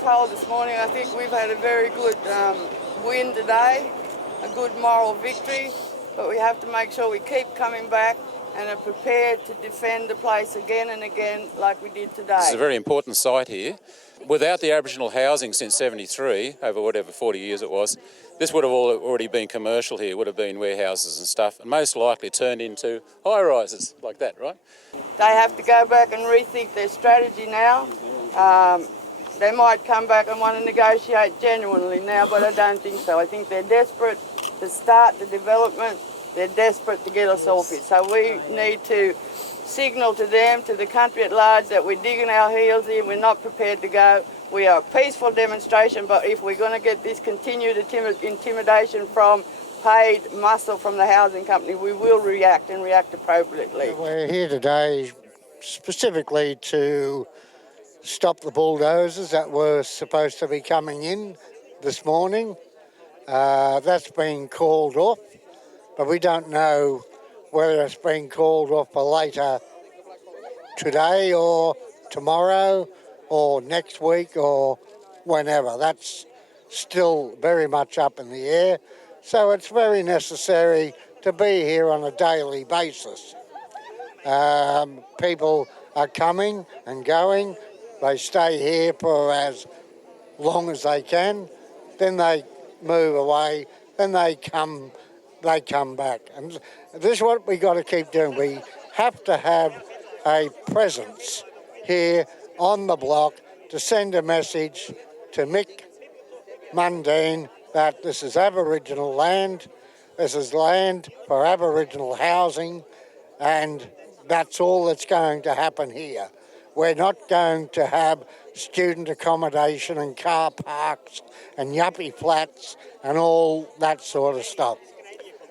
told this morning, I think we've had a very good win today, a good moral victory, but we have to make sure we keep coming back and are prepared to defend the place again and again like we did today. This is a very important site here. Without the Aboriginal housing since 73, over whatever 40 years it was, this would have already been commercial here, would have been warehouses and stuff, and most likely turned into high-rises like that, right? They have to go back and rethink their strategy now. They might come back and want to negotiate genuinely now, but I don't think so. I think they're desperate to start the development. They're desperate to get us off it. So we need to signal to them, to the country at large, that we're digging our heels in, we're not prepared to go. We are a peaceful demonstration, but if we're going to get this continued intimidation from paid muscle from the housing company, we will react and react appropriately. We're here today specifically to stop the bulldozers that were supposed to be coming in this morning. That's been called off, but we don't know whether it's been called off for later today or tomorrow or next week or whenever. That's still very much up in the air. So it's very necessary to be here on a daily basis. People are coming and going. They stay here for as long as they can. Then they move away. Then they come back. And this is what we got to keep doing. We have to have a presence here on the block to send a message to Mick Mundine that this is Aboriginal land, this is land for Aboriginal housing, and that's all that's going to happen here. We're not going to have student accommodation and car parks and yuppie flats and all that sort of stuff.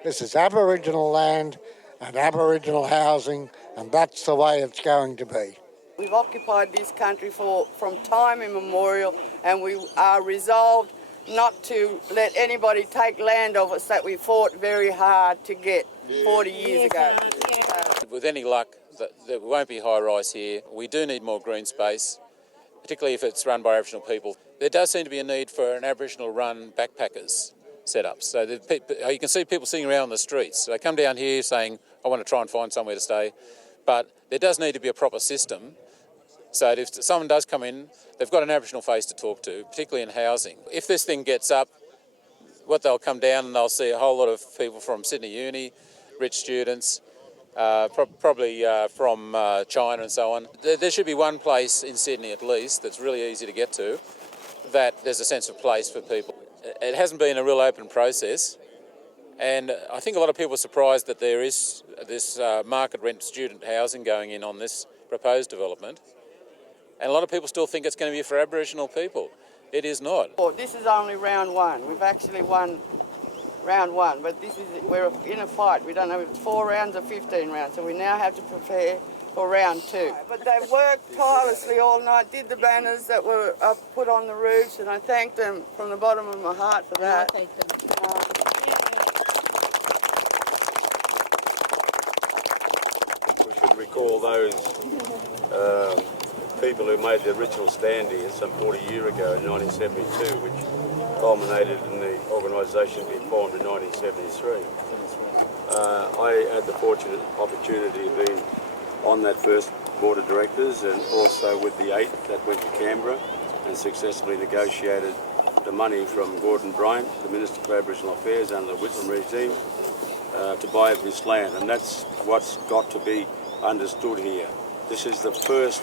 This is Aboriginal land and Aboriginal housing, and that's the way it's going to be. We've occupied this country from time immemorial, and we are resolved not to let anybody take land of us that we fought very hard to get 40 years ago. With any luck, there won't be high-rise here. We do need more green space, particularly if it's run by Aboriginal people. There does seem to be a need for an Aboriginal-run backpackers setup. So you can see people sitting around on the streets. So they come down here saying, I want to try and find somewhere to stay. But there does need to be a proper system so that if someone does come in, they've got an Aboriginal face to talk to, particularly in housing. If this thing gets up, what they'll come down and they'll see a whole lot of people from Sydney Uni, rich students, probably from China and so on. There should be one place in Sydney at least that's really easy to get to, that there's a sense of place for people. It hasn't been a real open process, and I think a lot of people are surprised that there is this market rent student housing going in on this proposed development. And a lot of people still think it's going to be for Aboriginal people. It is not. This is only round one. We've actually won round one, but we're in a fight. We don't know if it's 4 rounds or 15 rounds, so we now have to prepare for round 2. But they worked tirelessly all night, did the banners that were put on the roofs, and I thank them from the bottom of my heart for that. I thank them. We should recall those people who made the original stand here some 40 years ago in 1972, which culminated in the organisation being formed in 1973. I had the fortunate opportunity of being on that first board of directors and also with the 8 that went to Canberra and successfully negotiated the money from Gordon Bryant, the Minister for Aboriginal Affairs under the Whitlam regime, to buy this land. And that's what's got to be understood here. This is the first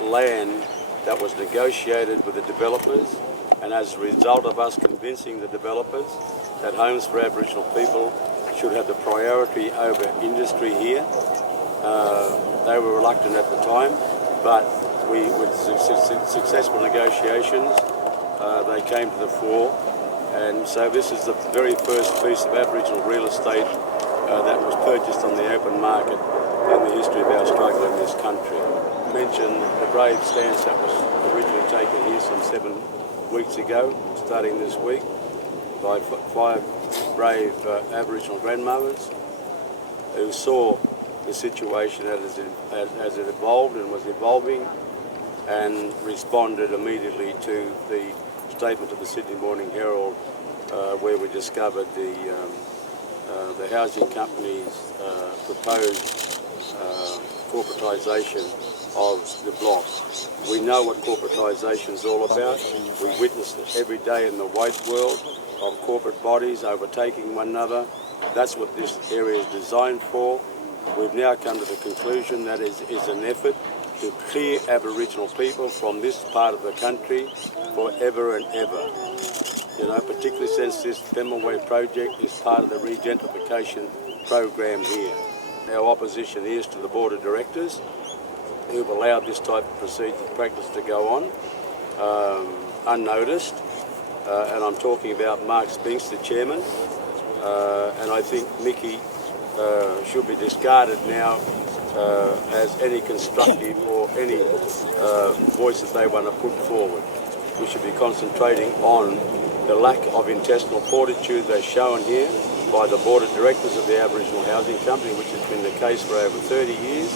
land that was negotiated with the developers, and as a result of us convincing the developers that homes for Aboriginal people should have the priority over industry here. They were reluctant at the time, but with successful negotiations, they came to the fore. And so this is the very first piece of Aboriginal real estate that was purchased on the open market in the history of our struggle in this country. I mentioned the brave stance that was originally taken here some 7 weeks ago, starting this week, by 5 brave Aboriginal grandmothers who saw the situation as it evolved and was evolving, and responded immediately to the statement of the Sydney Morning Herald where we discovered the housing company's proposed corporatisation of the block. We know what corporatisation is all about. We witness it every day in the white world of corporate bodies overtaking one another. That's what this area is designed for. We've now come to the conclusion that is an effort to clear Aboriginal people from this part of the country forever and ever. You know, particularly since this Pemulwuy project is part of the regentrification program here. Our opposition is to the Board of Directors who've allowed this type of procedure practice to go on unnoticed. And I'm talking about Mark Spinks, the chairman, and I think Mickey should be discarded now as any constructive or any voice that they want to put forward. We should be concentrating on the lack of intestinal fortitude that's shown here by the Board of Directors of the Aboriginal Housing Company, which has been the case for over 30 years,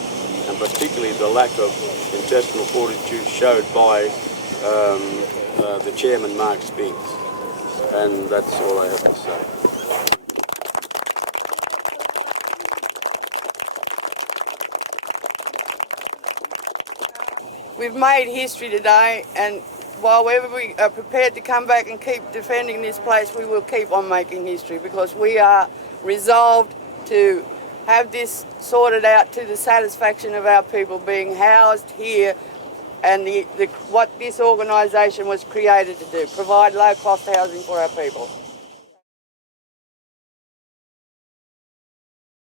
and particularly the lack of intestinal fortitude showed by the chairman, Mark Spinks. And that's all I have to say. We've made history today, and while we are prepared to come back and keep defending this place, we will keep on making history, because we are resolved to have this sorted out to the satisfaction of our people being housed here, and what this organisation was created to do, provide low-cost housing for our people.